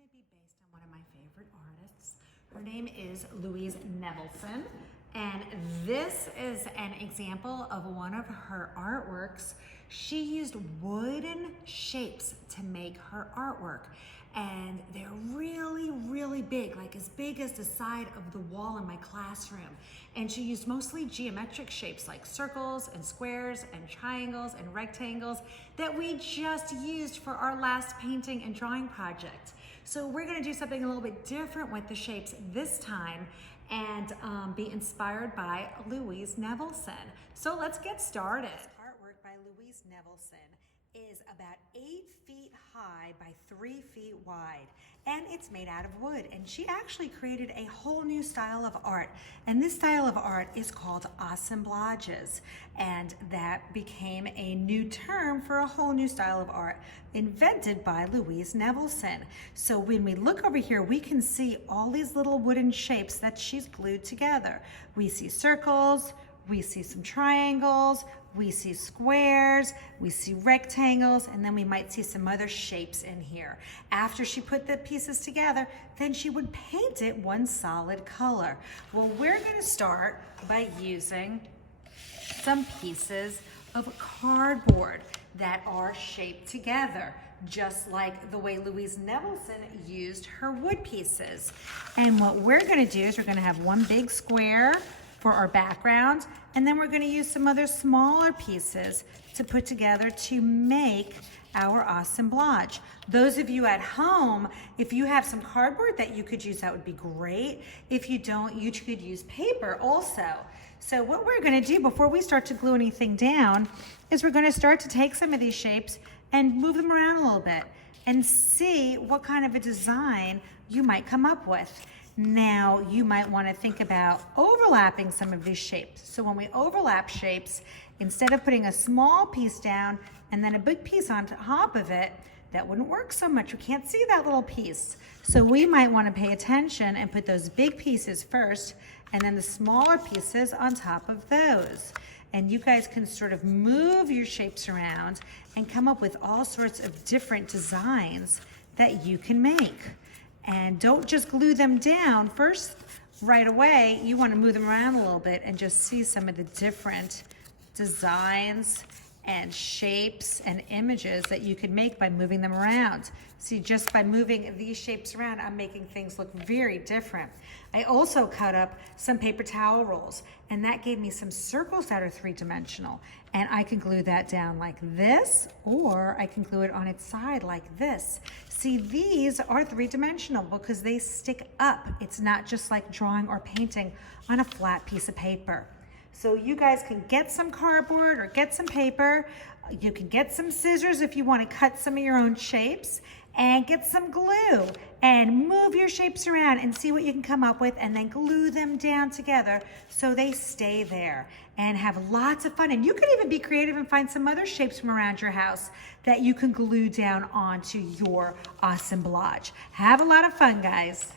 going to be based on one of my favorite artists. Her name is Louise Nevelson, and this is an example of one of her artworks. She used wooden shapes to make her artwork, and they're really big, like as big as the side of the wall in my classroom. And she used mostly geometric shapes like circles and squares and triangles and rectangles that we just used for our last painting and drawing project. So we're gonna do something a little bit different with the shapes this time and be inspired by Louise Nevelson. So let's get started. This artwork by Louise Nevelson is about 8 feet high by 3 feet wide, and it's made out of wood. And she actually created a whole new style of art, and this style of art is called Assemblages, and that became a new term for a whole new style of art invented by Louise Nevelson. So when we look over here, we can see all these little wooden shapes that she's glued together. We see circles, we see some triangles, we see squares, we see rectangles, and then we might see some other shapes in here. After she put the pieces together, then she would paint it one solid color. Well, we're gonna start by using some pieces of cardboard that are shaped together, just like the way Louise Nevelson used her wood pieces. And what we're gonna do is we're gonna have one big square for our background, and then we're going to use some other smaller pieces to put together to make our assemblage. Those of you at home, if you have some cardboard that you could use, that would be great. If you don't, you could use paper also. So what we're going to do before we start to glue anything down is we're going to start to take some of these shapes and move them around a little bit and see what kind of a design you might come up with. Now, you might want to think about overlapping some of these shapes. So when we overlap shapes, instead of putting a small piece down and then a big piece on top of it, that wouldn't work so much. We can't see that little piece. So we might want to pay attention and put those big pieces first and then the smaller pieces on top of those. And you guys can sort of move your shapes around and come up with all sorts of different designs that you can make. And don't just glue them down first right away. You want to move them around a little bit and just see some of the different designs and shapes and images that you can make by moving them around. See, just by moving these shapes around, I'm making things look very different. I also cut up some paper towel rolls, and that gave me some circles that are three-dimensional. And I can glue that down like this, or I can glue it on its side like this. See, these are three-dimensional because they stick up. It's not just like drawing or painting on a flat piece of paper. So you guys can get some cardboard or get some paper. You can get some scissors if you want to cut some of your own shapes, and get some glue and move your shapes around and see what you can come up with, and then glue them down together so they stay there, and have lots of fun. And you could even be creative and find some other shapes from around your house that you can glue down onto your assemblage. Have a lot of fun, guys.